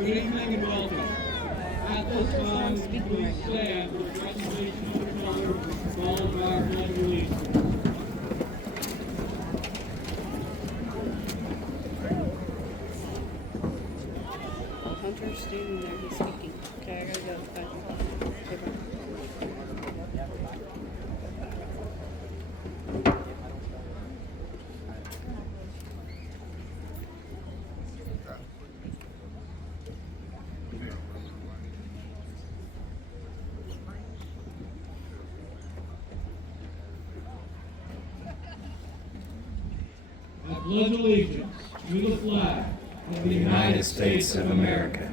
Good evening and welcome. At this time, please stand for the presentation of the color, followed by our pledge of allegiance. Hunter's standing there, he's speaking. Okay, I gotta go. Bye. Okay, bye. I pledge allegiance to the flag of the United States of America,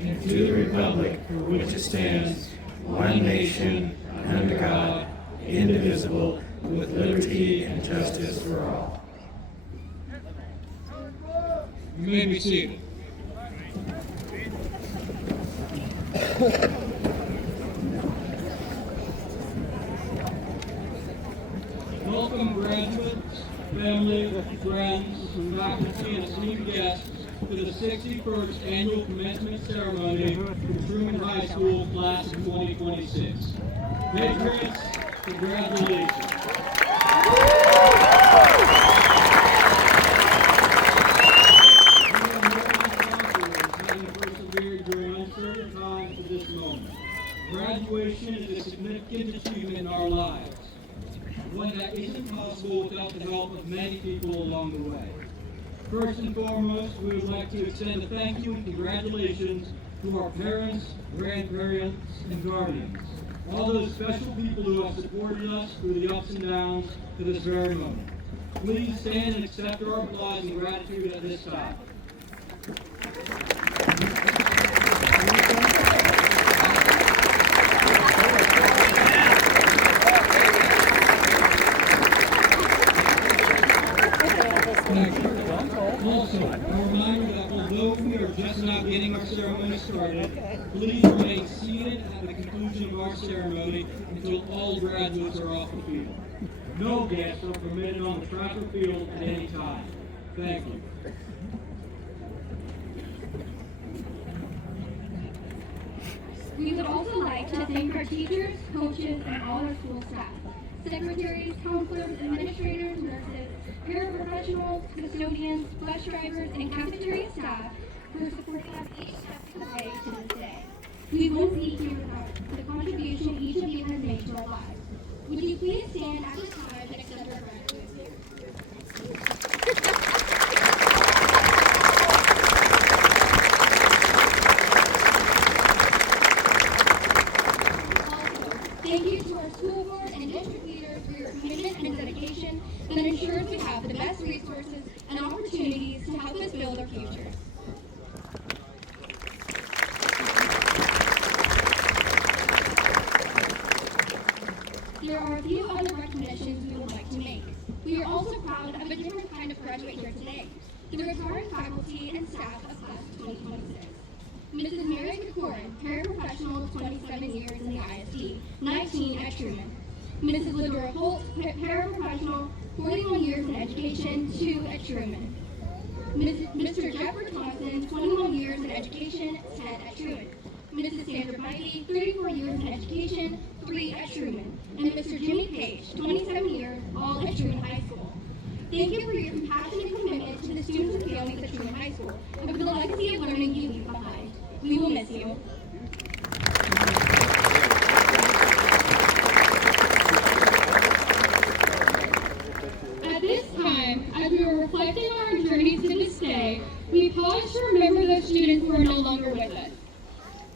and to the republic for which it stands, one nation, under God, indivisible, with liberty and justice for all. You may be seated. Welcome, graduates, family, friends, faculty, and esteemed guests to the 61st Annual Commencement Ceremony for Truman High School Class of 2026. Patriots, congratulations. Having persevered during uncertain times to this moment. Graduation is a significant achievement in our lives, one that isn't possible without the help of many people along the way. First and foremost, we would like to extend a thank you and congratulations to our parents, grandparents, and guardians, all those special people who have supported us through the ups and downs to this very moment. Please stand and accept our applause and gratitude at this time. Also, a reminder that although we are just now getting our ceremony started, please remain seated at the conclusion of our ceremony until all graduates are off the field. No guests are permitted on the track or field at any time. Thank you. We would also like to thank our teachers, coaches, and all our school staff, secretaries, counselors, administrators, nurses, paraprofessionals, custodians, bus drivers, and cafeteria staff for supporting us each step of the way to this day. We won't be here without the contribution each of you has made to our lives. Would you please stand at this time and accept our graduates? Thank you to our school board and district leaders for your commitment and dedication that ensures we have the best resources and opportunities to help us build our futures. There are a few other recognitions we would like to make. We are also proud of a different kind of graduate here today, the retired faculty and staff of Class of 2026. Mrs. Mary Kikorin, paraprofessional, 27 years in the ISD, 19 at Truman. Mrs. Ladora Holt, paraprofessional, 41 years in education, 2 at Truman. Mr. Jeffrey Thompson, 21 years in education, 10 at Truman. Mrs. Sandra Beide, 34 years in education, 3 at Truman. And Mr. Jimmy Page, 27 years, all at Truman High School. Thank you for your compassion and commitment to the students and families at Truman High School, and for the legacy of learning you leave behind. We will miss you. At this time, as we were reflecting on our journey to this day, we pause to remember those students who are no longer with us.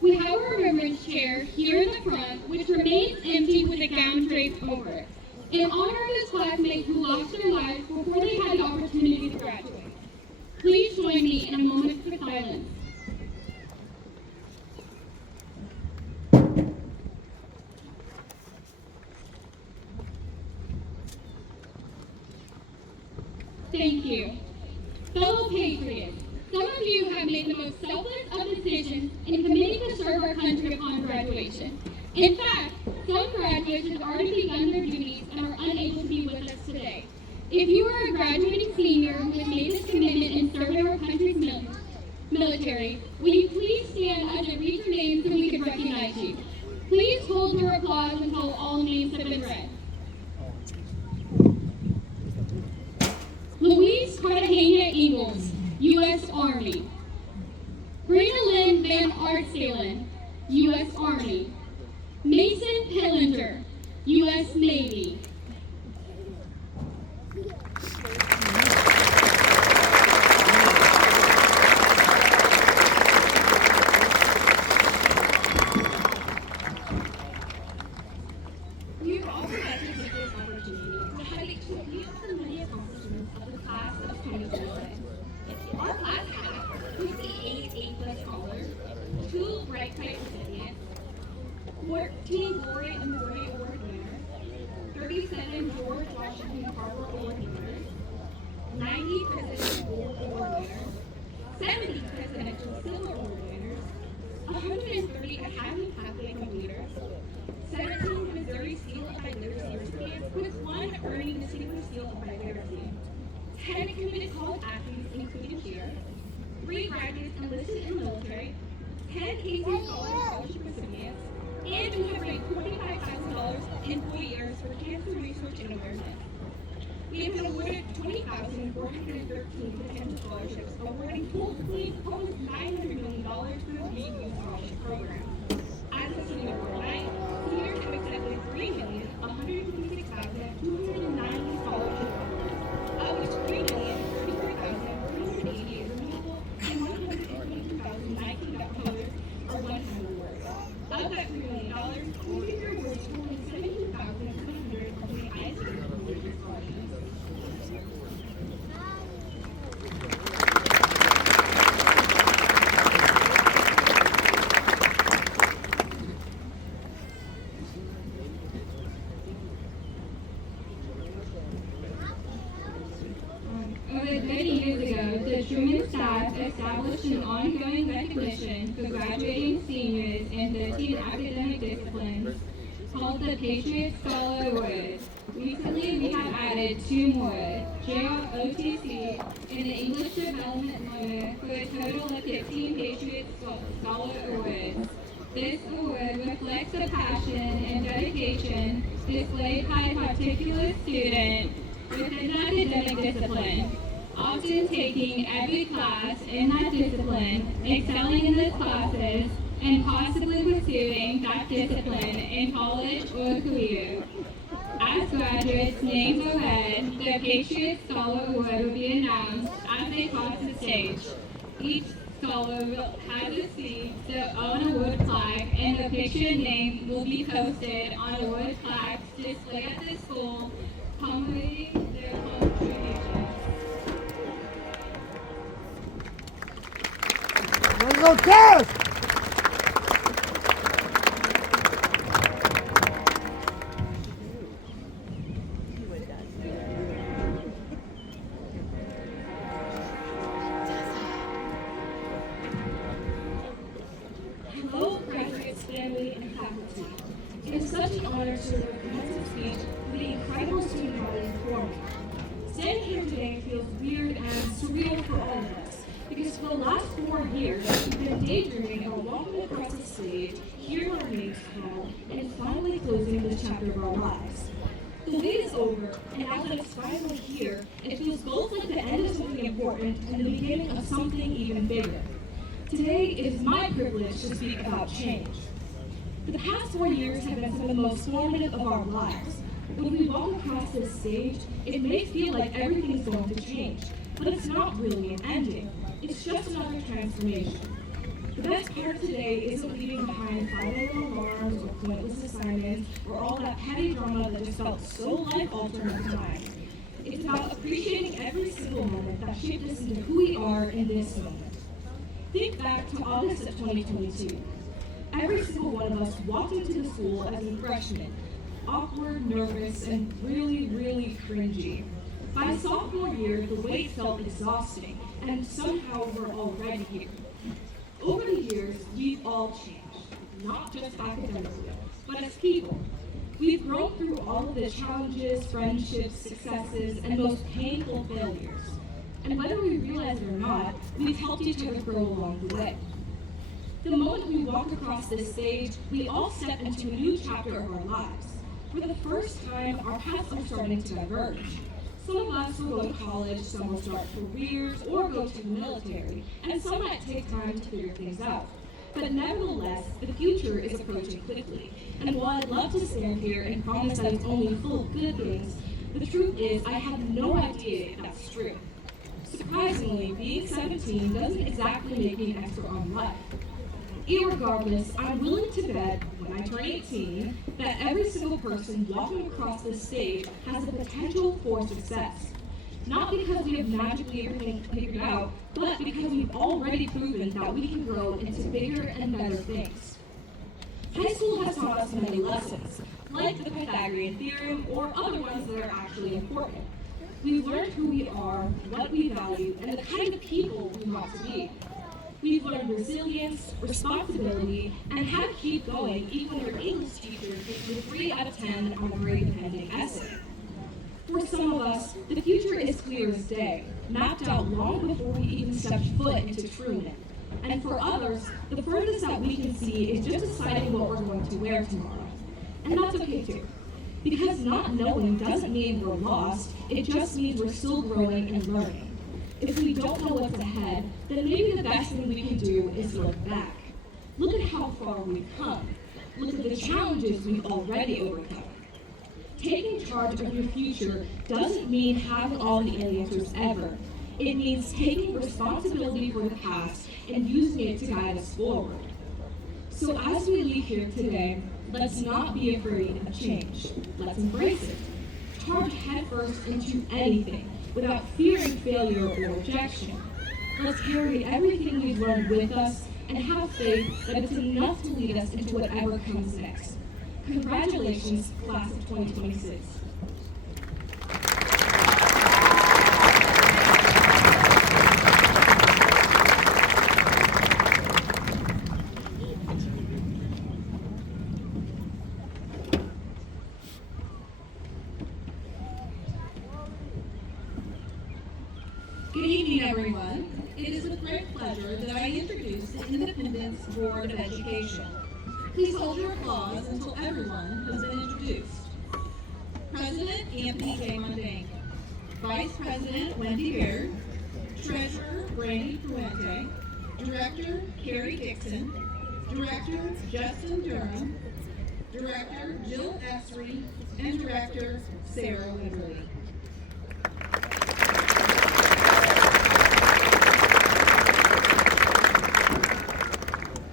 We have a remembrance chair here in the front, which remains empty with a gown draped over it, in honor of those classmates who lost their lives before they had the opportunity to graduate. Please join me in a moment of silence. Thank you. Fellow Patriots, some of you have made the most selfless of decisions in committing to serve our country upon graduation. In fact, some graduates have already begun their duties and are unable to be with us today. If you are a graduating senior who has made this commitment in serving our country's Military, will you please stand as I read your names so we can recognize you? Please hold your applause until all names have been read. Louise Cartagena Ingalls, U.S. Army. Brina Lynn Van Artselen, U.S. Army. Mason Pillinger, U.S. Navy. We would also like to take this opportunity to highlight a few of the many accomplishments of the class of 2026. Our class had 58 A-plus scholars, 2 Bright Kite recipients, 14 Glory and Missouri Award winners, 37 George Washington Carver Award winners, 90 Presidential Gold Award winners, 70 Presidential Silver Award winners, 130 Academy Pathway completers, 17 Missouri Seal of Literacy recipients, with 1 earning the Silver Seal of Literacy, 10 committed college athletes included here, 3 graduates enlisted in the military, 10 Casey Scholarship recipients, and we have raised $45,000 in 4 years for cancer research and awareness. We have been awarded 20,413 potential scholarships, awarding totally almost $900 million for the League Youth Scholarship Program. As of senior board night, seniors have accepted 3,156,290 scholarship offers, of which 3,034,380 is renewable and 122,019 are one-time awards. Of that $3 million, future awards totaling 17,700 are the highest scholarships. Over 30 years ago, the Truman staff established an ongoing recognition for graduating seniors in 13 academic disciplines called the Patriot Scholar Award. Recently, we have added 2 more, JROTC and the English Development Honor, for a total of 15 Patriot Scholar Awards. This award reflects the passion and dedication displayed by a particular student within an academic discipline, often taking every class in that discipline, excelling in those classes, and possibly pursuing that discipline in college or career. As graduates' names are read, the Patriot Scholar Award will be announced as they cross the stage. Each scholar has received their own award plaque, and their picture and name will be posted on award plaques displayed at the school, commemorating their contributions. Let's go, Cash! Hello, graduates, family, and faculty. It is such an honor to deliver a commencement speech for the incredible student body before me. Standing here today feels weird and surreal for all of us, because for the last 4 years, we've been daydreaming of walking across the stage, hearing our names called, and finally closing this chapter of our lives. The wait is over, and now that it's finally here, it feels both like the end of something important and the beginning of something even bigger. Today, it is my privilege to speak about change. The past 4 years have been some of the most formative of our lives. When we walk across this stage, it may feel like everything is going to change, but it's not really an ending. It's just another transformation. The best part of today isn't leaving behind 5 a.m. alarms or pointless assignments or all that petty drama that just felt so life-altering at the time. It's about appreciating every single moment that shaped us into who we are in this moment. Think back to August of 2022. Every single one of us walked into the school as a freshman, awkward, nervous, and really, really cringy. By sophomore year, the wait felt exhausting, and somehow we're already here. Over the years, we've all changed, not just academically, but as people. We've grown through all of the challenges, friendships, successes, and most painful failures. And whether we realize it or not, we've helped each other grow along the way. The moment we walk across this stage, we all step into a new chapter of our lives. For the first time, our paths are starting to diverge. Some of us will go to college, some will start careers, or go to the military, and some might take time to figure things out. But nevertheless, the future is approaching quickly, and while I'd love to stand here and promise that it's only full of good things, the truth is I have no idea if that's true. Surprisingly, being 17 doesn't exactly make me an expert on life. Irregardless, I'm willing to bet, when I turn 18, that every single person walking across this stage has the potential for success. Not because we have magically everything figured out, but because we've already proven that we can grow into bigger and better things. High school has taught us many lessons, like the Pythagorean theorem or other ones that are actually important. We've learned who we are, what we value, and the kind of people we want to be. We've learned resilience, responsibility, and how to keep going even when your English teacher gives you a 3 out of 10 on a grade-dependent essay. For some of us, the future is clear as day, mapped out long before we even stepped foot into Truman. And for others, the furthest that we can see is just deciding what we're going to wear tomorrow. And that's okay too. Because not knowing doesn't mean we're lost, it just means we're still growing and learning. If we don't know what's ahead, then maybe the best thing we can do is look back. Look at how far we've come. Look at the challenges we've already overcome. Taking charge of your future doesn't mean having all the answers ever. It means taking responsibility for the past and using it to guide us forward. So as we leave here today, let's not be afraid of change. Let's embrace it. Charge headfirst into anything without fearing failure or rejection. Let's carry everything we've learned with us and have faith that it's enough to lead us into whatever comes next. Congratulations, class of 2026. Good evening, everyone. It is with great pleasure that I introduce the Independence Board of Education. Please hold your applause until everyone has been introduced. President Anthony J. Mundane, Vice President Wendy Baird, Treasurer Brandy Fuente, Director Carrie Dixon, Director Justin Durham, Director Jill Essery, and Director Sarah Wimberly.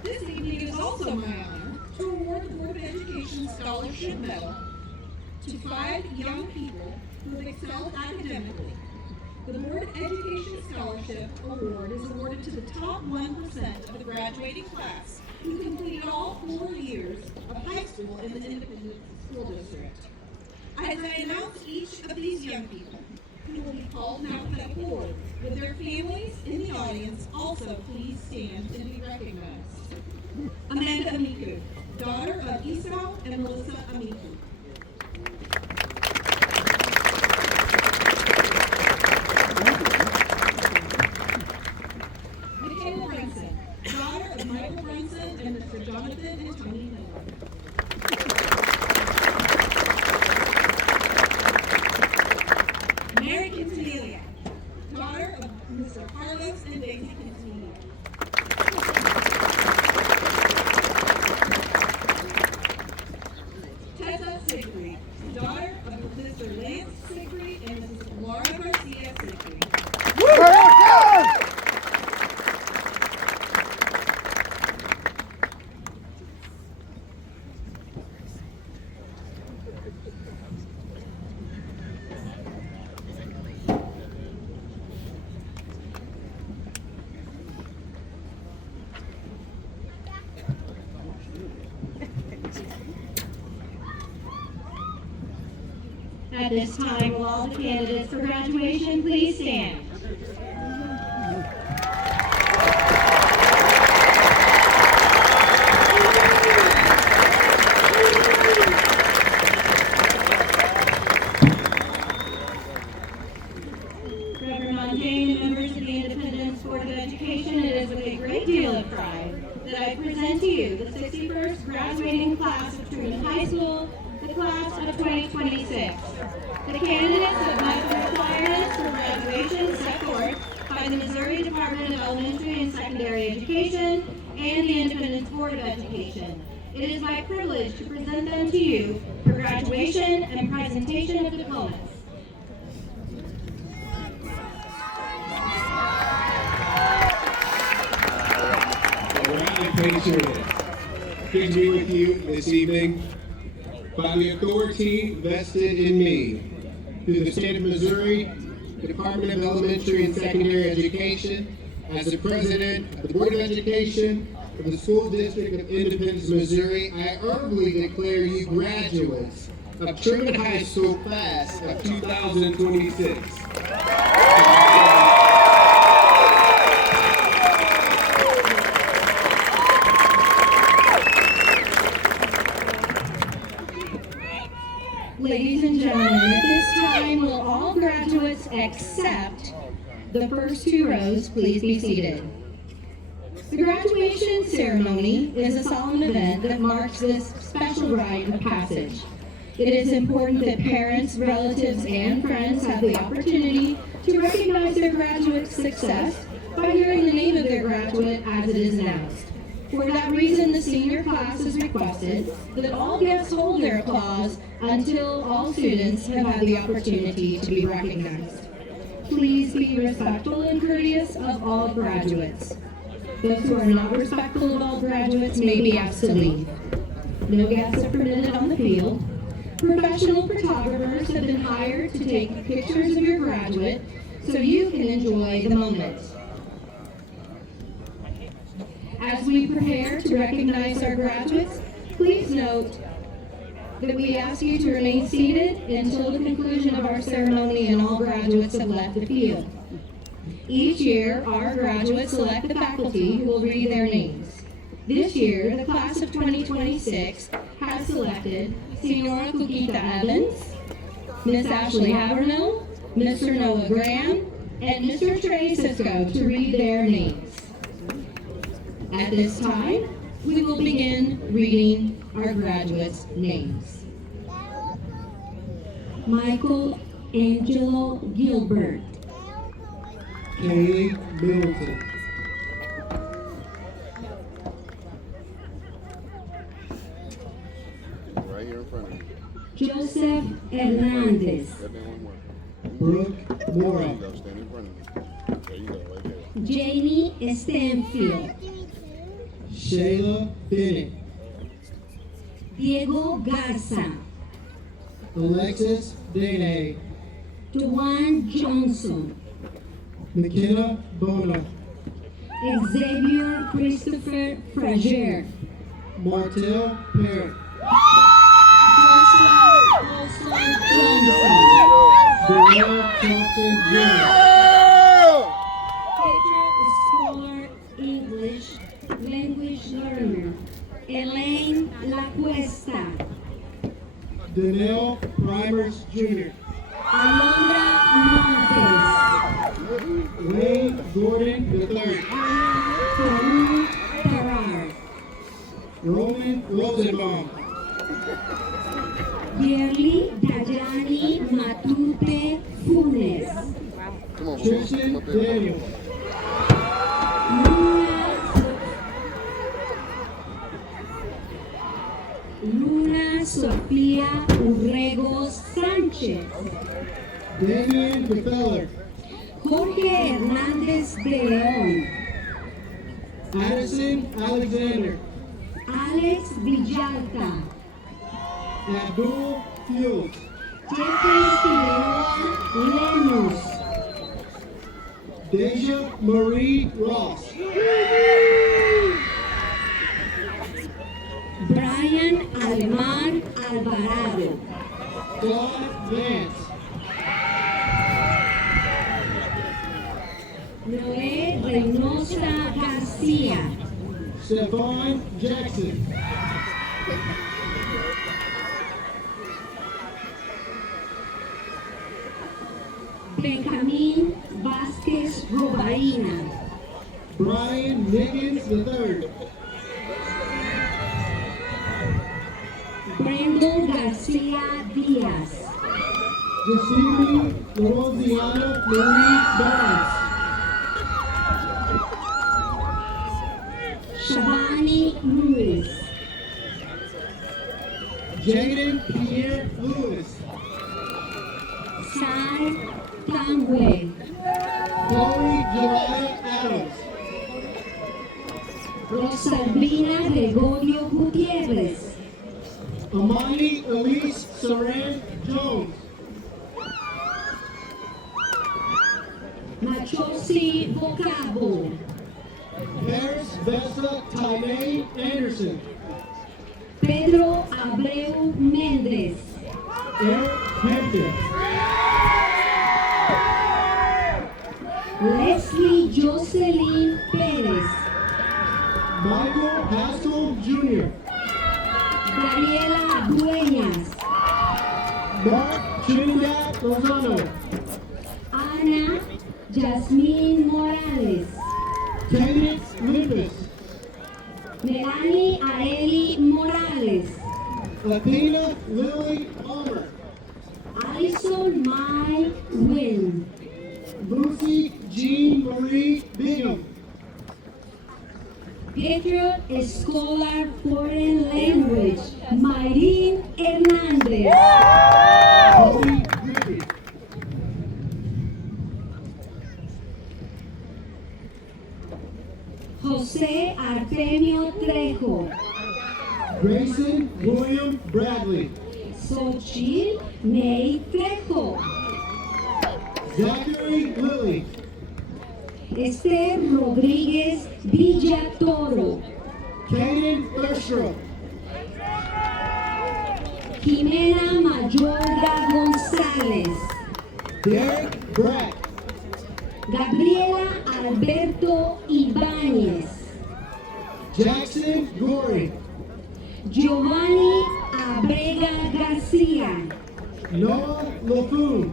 This evening is also my honor to award the Board of Education Scholarship Medal to 5 young people who have excelled academically. The Board of Education Scholarship Award is awarded to the top 1% of the graduating class who completed all 4 years of high school in the Independence School District. As I announce each of these young people who will be called now to that award, with their families in the audience, also please stand and be recognized. Amanda Amiku, daughter of Esau and Melissa Amiku. Michaela Brinson, daughter of Michael Brinson and Mr. Jonathan and Tony Miller. Mary Quintanilla, daughter of Mr. Carlos and Daisy Quintanilla. Tessa Siegfried, daughter of Mr. Lance Siegfried and Mrs. Laura Garcia Siegfried. At this time, will all the candidates for graduation please stand? Reverend Montaigne, the Independence Board of Education, it is with a great deal of pride that I present to you the 61st graduating class of Truman High School, the class of 2026. The candidates have met the requirements for graduation set forth by the Missouri Department of Elementary and Secondary Education and the Independence Board of Education. It is my privilege to present them to you for graduation and presentation of diplomas. Patriots, good to be with you this evening. By the authority vested in me through the state of Missouri, Department of Elementary and Secondary Education, as the president of the Board of Education of the School District of Independence, Missouri, I honorably declare you graduates of Truman High School class of 2026. Ladies and gentlemen, at this time, will all graduates except the first two rows please be seated? The graduation ceremony is a solemn event that marks this special rite of passage. It is important that parents, relatives, and friends have the opportunity to recognize their graduate's success by hearing the name of their graduate as it is announced. For that reason, the senior class has requested that all guests hold their applause until all students have had the opportunity to be recognized. Please be respectful and courteous of all graduates. Those who are not respectful of all graduates may be asked to leave. No guests are permitted on the field. Professional photographers have been hired to take pictures of your graduate so you can enjoy the moment. As we prepare to recognize our graduates, please note that we ask you to remain seated until the conclusion of our ceremony and all graduates have left the field. Each year, our graduates select the faculty who will read their names. This year, the class of 2026 has selected Senora Kukita Evans, Miss Ashley Havermill, Mr. Noah Graham, and Mr. Trey Cisco to read their names. At this time, we will begin reading our graduates' names. Michael Angelo Gilbert. Kaylee Middleton. Right here in front of you. Joseph Hernandez. Got that one more. Brooke Mora. There you go, stand in front of me. There you go, right there. Jamie Stanfield. Shayla Bennett. Diego Garza. Alexis Dene. Juan Johnson. McKenna Bona. Xavier Christopher Frazier. Martell Parrott. Joshua Olson Johnson. Darrell Thompson Jr. Teacher, scholar, English, language learner, Elaine Lacuesta. Danielle Primers Jr. Alondra Montes. Wayne Gordon III. Farouk Tarar. Roman Rosenbaum. Yerli Dajani Matute Funes. Come on, Tristan come up there. Daniel. Luna Sofía Urrego Sánchez. Damian DeFeller. Jorge Hernández de León. Addison Alexander. Alex Villalta. Abdul Fields. Jeffrey Figueroa Lemus. Deja Marie Ross. Brian Almar Alvarado. Claude Vance. Noé Reynosa García. Stephon Jackson. Benjamín Vázquez Robaina. Marina. Brian Niggins III. Brendo Garcia Diaz. Giuseppe Rosiana Marie Barnes. Shabani Lewis. Jaden Pierre Lewis. Sai Tangwe. Chloe Joanna Adams. Rosalvina Gregorio Gutierrez. Amani Elise Saran Jones. Machosi Vocabo. Paris Vesta Tyne Anderson. Pedro Abreu Méndez. Eric Hampton. Leslie Jocelyn Pérez. Michael Haskell Jr. Gabriela Dueñas. Mark Trinidad Lozano. Ana Yasmín Morales. Kenneth Lippis. Melanie Aeli Morales. Athena Lily Palmer. Alison Mai Wynn. Lucy Jean Marie Bingham. Patriot Scholar Foreign Language, Mayrin Hernández. Cody Griffey. José Artemio Trejo. Grayson William Bradley. Xochitl May Trejo. Zachary Lilly. Esther Rodríguez Villatoro. Caden Thurstrup. Jimena Mayorga González. Derek Bratt. Gabriela Alberto Ibáñez. Jackson Goring. Giovanni Abrega García. Noah LaFoon.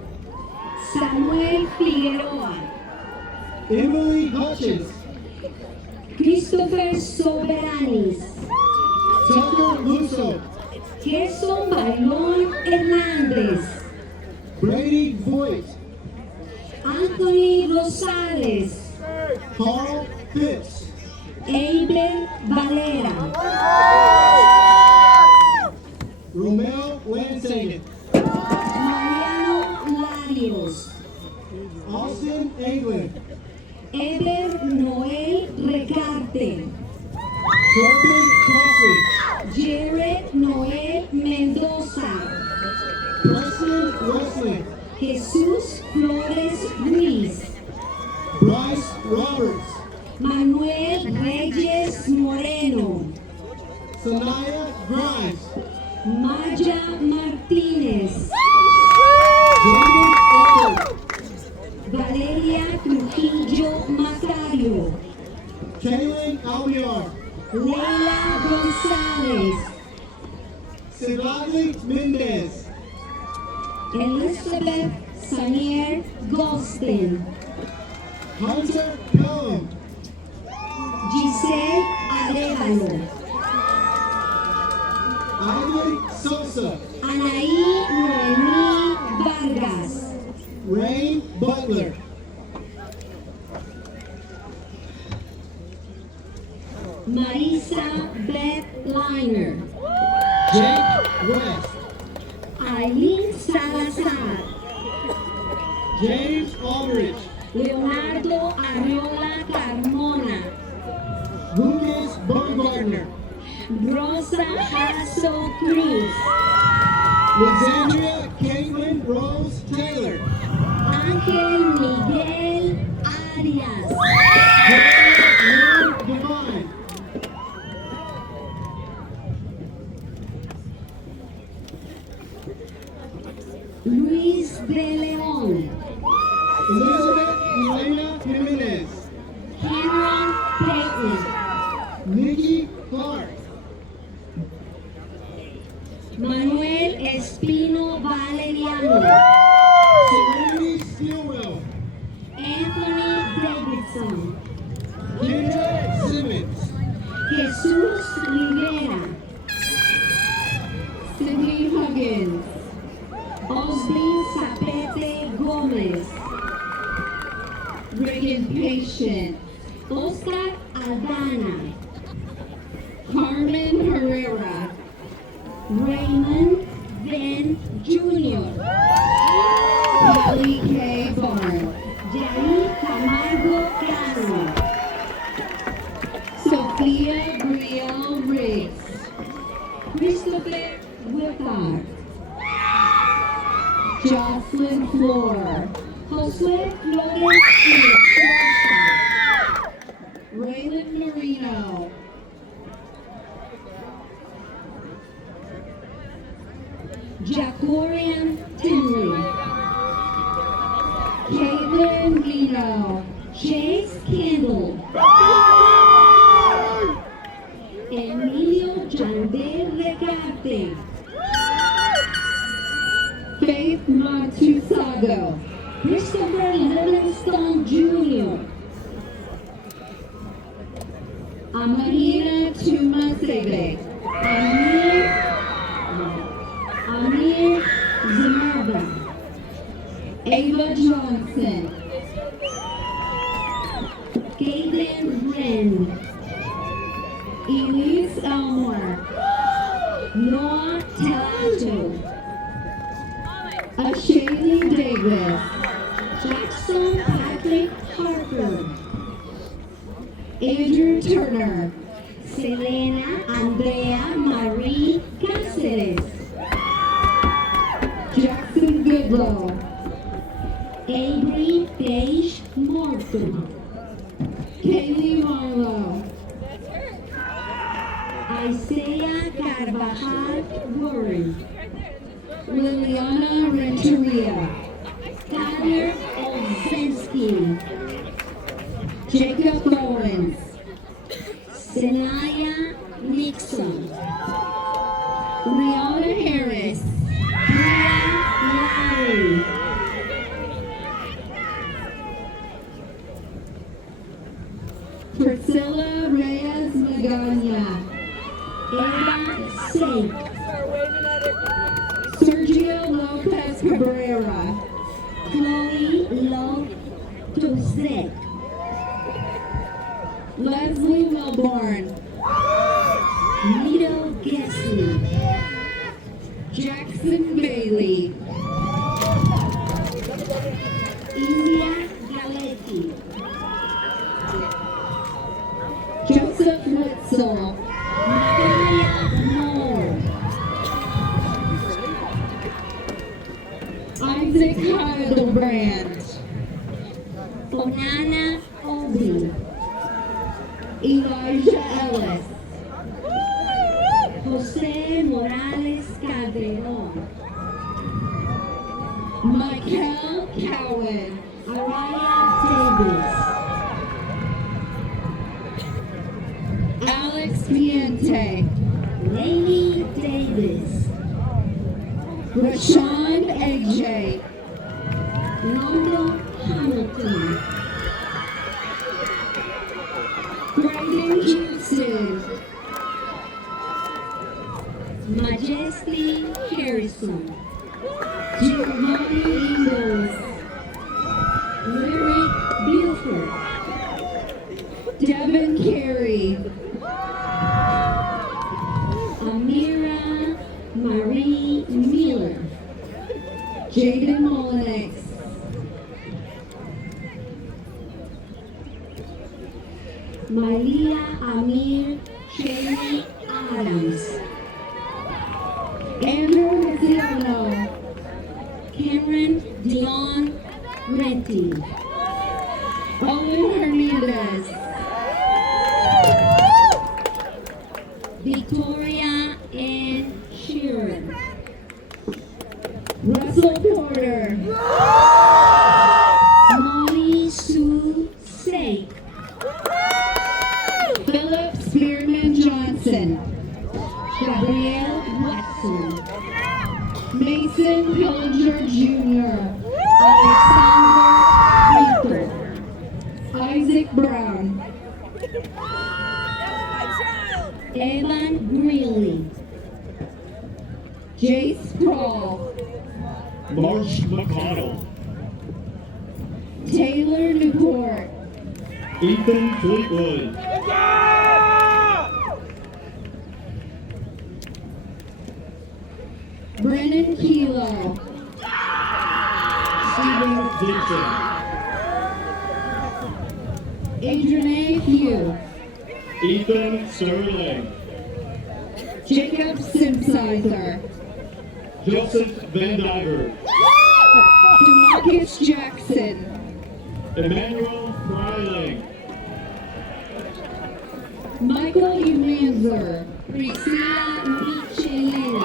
Samuel Figueroa. Emily Hutchins. Christopher Soberanis. Tucker Luso. Gerson Bailón Hernández. Brady Voigt. Anthony Rosales. Carl Phipps. Eiber Valera. Romeo Lansagan. Mariano Larios. Austin England. Eber Noel Recarte. Corbin Crossley. Jared Noel Mendoza. Preston Wesley. Jesús Flores Ruiz. Bryce Roberts. Manuel Reyes Moreno. Sanaya Grimes. Maya Martínez. David Edwards. Valeria Trujillo Macario. Kaylin Albiar. Leila González. Siglali Mendez. Elizabeth Sanier Gostin. Hunter Pelham. Giselle Arevalo. Ivan Sosa. Anaí Noemí Vargas. Rain Butler. Marisa Beth Liner. Jake West. Eileen Salazar. James Aldridge. Leonardo Arriola Carmona. Lucas Baumgartner. Rosa Hasso Cruz. Alexandria Caitlin Rose Taylor. Ángel Miguel Arias. Lord Divine. Luis de León. Elizabeth Elena Jimenez. Cameron Payton. Nikki Clark. Manuel Espino Davidson, Kendra Simmons, Jesus Rivera, Sydney Huggins, Osby Zapete Gomez, Reagan Patient, Oscar Aldana, Carmen Herrera, Raymond Ben Jr., Kelly K. Barnes, Yair Camargo Cano, Sophia Brielle Riggs, Christopher Whitard, Jocelyn Floor, Josue Flores Escorza, Raylan Marino, Jacorian Tinley, Caitlin Lino, Chase Kendall, Emilio Jander Recarte, Faith Montusago, Christopher Livingstone Jr., Amarina Tumasebe, Amir Zamarba, Ava Johnson, Caitlin Wren, Elise Elmore, Noah Talato, Ashaylee Davis, Jackson Patrick Harper, Andrew Turner, Selena Andrea Marie Cáceres, Jackson Goodlow, Avery Paige Morton, Kaylee Marlowe, Isaiah Carvajal Warren, Liliana Renteria, Tyler Olszewski, Jacob Owens, Senaya Nixon, Rihanna Harris, Larry, Priscilla Reyes Magana, Eva Sake, Sergio Lopez Cabrera, Chloe Love Tusek, Leslie Milborn, Nito Gessley, Jackson Bailey, India Galetti, Joseph Witzel, Natalia Moore, Isaac Heidelbrand, Onana Obi, Elijah Ellis, Jose Morales Calderon, Michael Cowan, Araya Davis, Alex Piente, Lainey Davis, Rashawn AJ, Londo Hamilton, Brandon Houston, Majesty Harrison, Giovanni Ingles, Lyric Buford, Devin Carey, Amira Marie Miller, Jaden Molyneux, Malia Amir Cherry Adams, Andrew Mazzano, Cameron Dion Renty, Owen Hernandez, Victoria Ann Sheeran, Russell Porter, Molly Sue Sake, Philip Spearman Johnson, Gabrielle Watson, Mason Pillinger Jr., Alexander Winter, Isaac Brown. Evan Greeley. Jace Prohl. Marsh McConnell. Taylor Newport. Ethan Fleetwood. Brennan Kilo. Stephen Dixon. Adrienne Hugh. Ethan Sterling. Jacob Simsizer. Joseph Van Diver. Demarcus Jackson. Emmanuel Freiling. Michael Uranzer. Priscilla Michelini.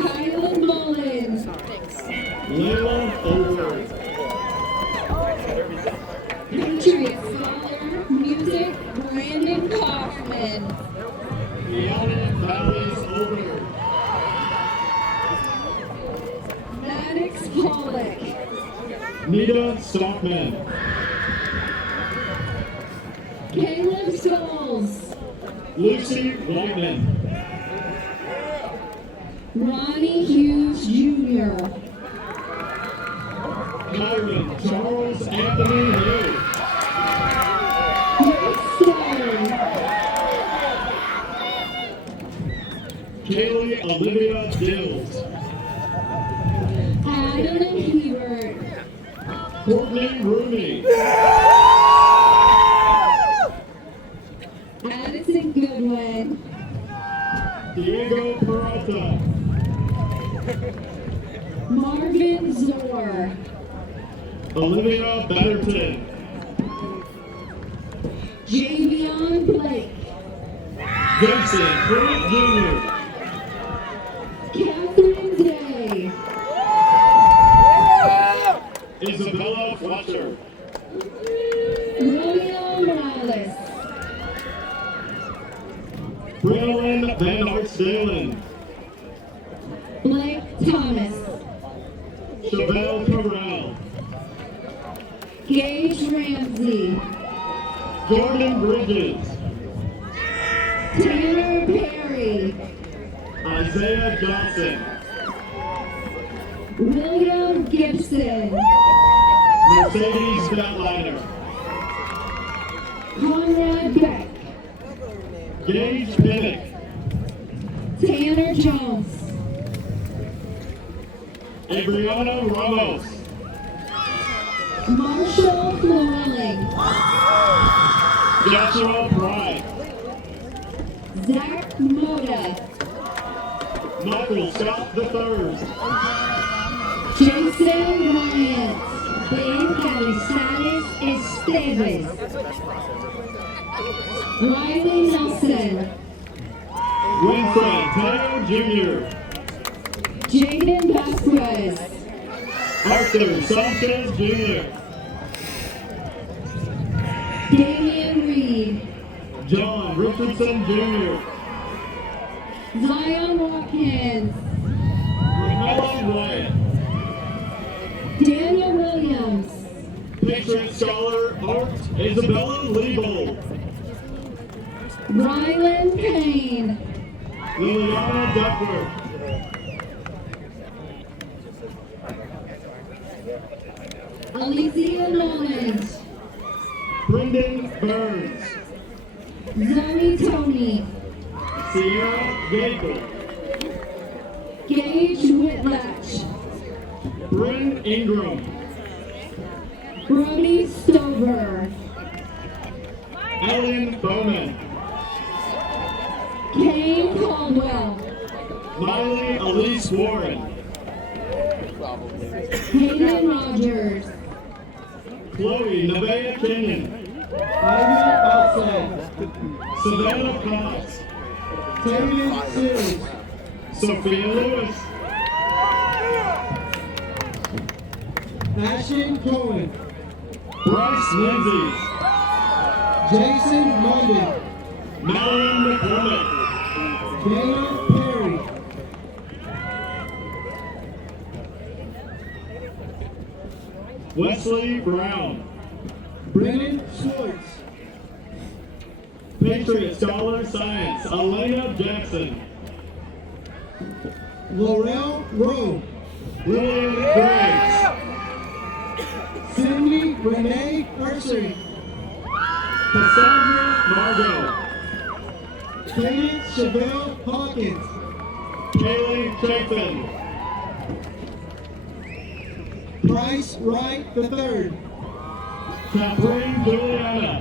Kyle Mullins. Layla O'Rourke. Patriot Scholar, Music, Brandon Kaufman. Rihanna Valles Over. Maddox Pollock. Nita Stockman. Caleb Scholes. Lucy Whiteman. Ronnie Hughes Jr. Kyron Charles Anthony Hill. Grace Stone. Kaylee Olivia Dills. Adam Hebert. Courtney Rooney. Addison Goodwin. Diego Peralta. Marvin Zor. Olivia Betterton. Javion Blake. Jason Pruitt Jr. Catherine Day. Isabella Fletcher. William Morales. Brennan Van Arsdalen. Blake Thomas. Chevelle Corral. Gage Ramsey. Jordan Bridges. Tanner Perry. Isaiah Johnson. William Gibson. Mercedes Batliner. Conrad Beck. Gage Pinnock. Tanner Jones. Adriana Ramos. Marshall Llewellyn. Joshua Pride. Zach Moda. Michael Scott III. Jason Bryant. Ben Calizales Esteves. Riley Nelson. Winfred Taylor Jr. Jaden Vasquez. Arthur Sanchez Jr. Damian Reed. John Richardson Jr. Zion Watkins. Renella Wyatt. Daniel Williams. Patriot Scholar Art Isabella Leibold. Rylan Payne. Liliana Duckworth. Alicia Noland. Brendan Burns. Zoe Tony. Sierra Gable. Gage Whitlatch. Bryn Ingram. Brody Stover. Ellen Bowman. Kane Caldwell. Miley Elise Warren. Hayden Rogers. Chloe Nevaeh Kenyon. Ivy Outside. Savannah Cox. Tammy Sims. Sophia Lewis. Ashton Cohen. Bryce Lindsay. Jason Mundy. Mallory McCormick. Dana Perry. Wesley Brown. Brennan Schwartz. Patriot Scholar Science, Elena Jackson. Laurel Rowe. Lillian Graves. Cindy Renee Ursary. Cassandra Margot. Cadence Chevelle Hawkins. Kaylee Chapin. Bryce Wright III. Kathleen Juliana.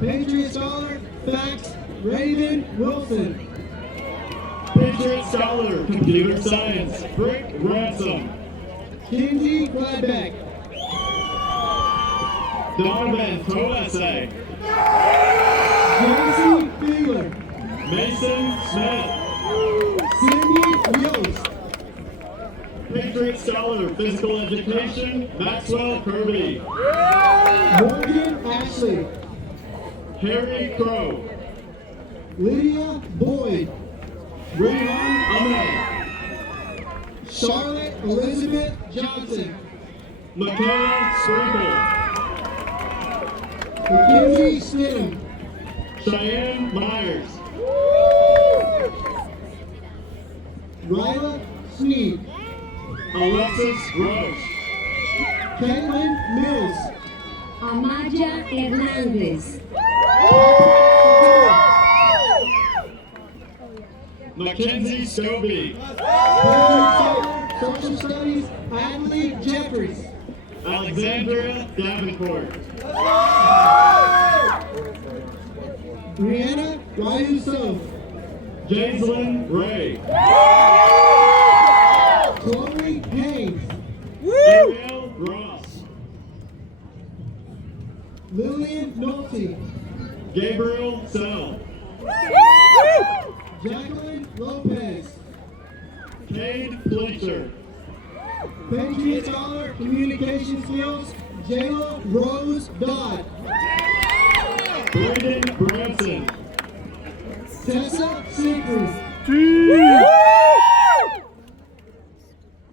Patriot Scholar Fax Raven Wilson. Patriot Scholar, Computer Science, Rick Ransom. Kinsey Gladbeck. Donovan Toese. Josie Fiedler. Mason Smith. Cindy Yost. Patriot Scholar, Physical Education, Maxwell Kirby. Morgan Ashley. Harry Crow. Lydia Boyd. Rayhan Ahmed. Charlotte Elizabeth Johnson. Michaela Sprinkle. Mackenzie Stidham. Cheyenne Myers. Ryla Sneed. Alexis Roche. Caitlin Mills. Amaya Hernandez. Mackenzie Scobie. Social Studies Adley Jeffries. Alexandria Davenport. Brianna Ryu Soph. Jaislyn Ray. Chloe Haynes. Ariel Ross. Lillian Nolte. Gabriel Sell. Jacqueline Lopez. Cade Fletcher. Patriot Scholar Communication Skills Jayla Rose Dodd. Brandon Branson. Tessa Siegfried.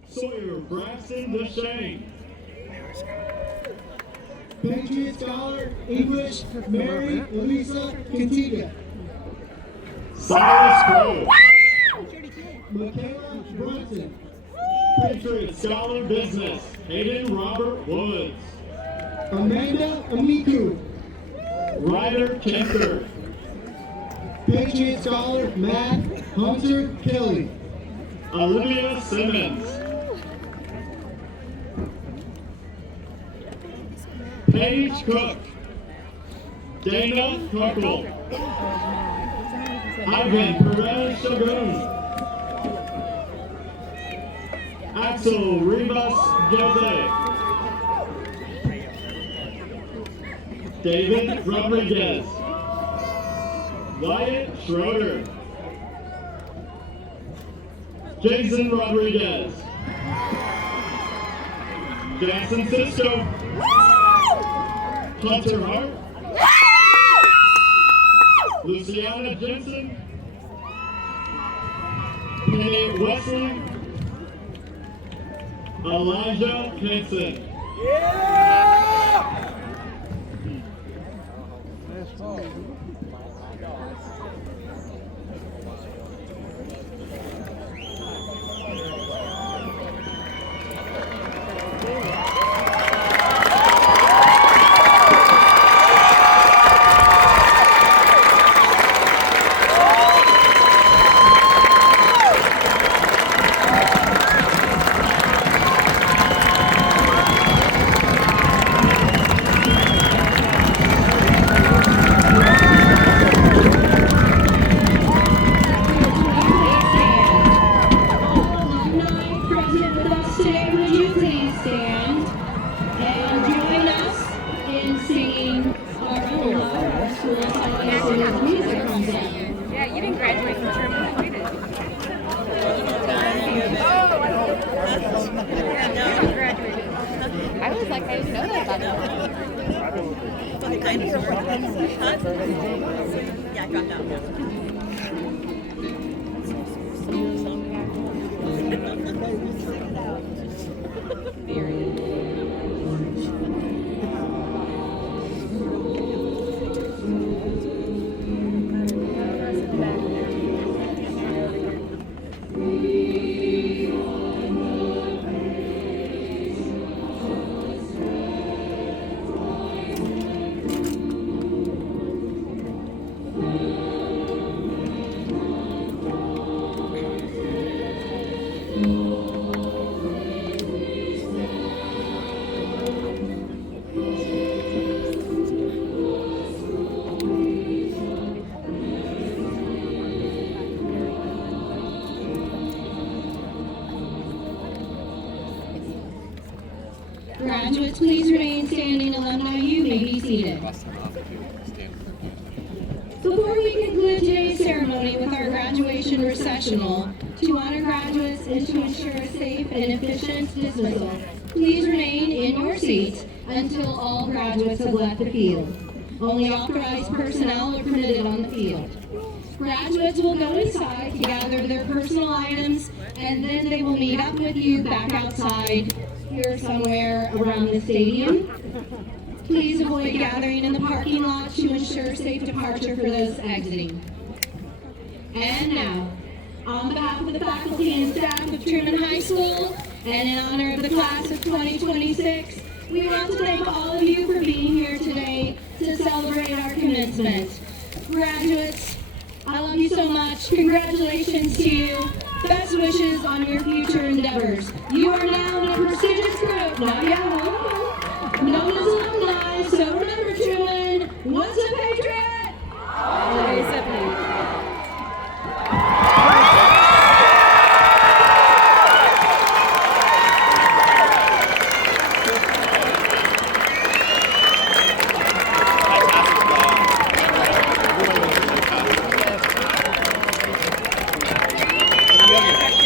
Sawyer Braxton DeShane. Patriot Scholar English Mary Elisa Cantiga. Silas Crow. Michaela Brunson. Patriot Scholar Business, Hayden Robert Woods. Amanda Amiku. Ryder Kemper. Patriot Scholar Matt Hunter Kelly. Olivia Simmons. Paige Cook. Dana Huckle. Ivan Perez Shogun. Axel Rivas Jose. David Rodriguez. Wyatt Schroeder. Jason Rodriguez. Jackson Cisco. Hunter Hart. Luciana Jensen. Penny Wesley. Elijah Henson. Yeah, you didn't graduate from Truman. We did. I was like, I didn't know that about it. Yeah, I dropped out. Graduates, please remain standing. Alumni, you may be seated. Before we conclude today's ceremony with our graduation recessional, to honor graduates and to ensure a safe and efficient dismissal, please remain in your seats until all graduates have left the field. Only authorized personnel are permitted on the field. Graduates will go inside to gather their personal items, and then they will meet up with you back outside here somewhere around the stadium. Please avoid gathering in the parking lot to ensure safe departure for those exiting. And now, on behalf of the faculty and staff of Truman High School, and in honor of the class of 2026, we want to thank all of you for being here today to celebrate our commencement. Graduates, I love you so much. Congratulations to you. Best wishes on your future endeavors. You are now in a prestigious group, not yet, known as alumni. So remember, Truman, once a patriot, always a patriot. Yeah.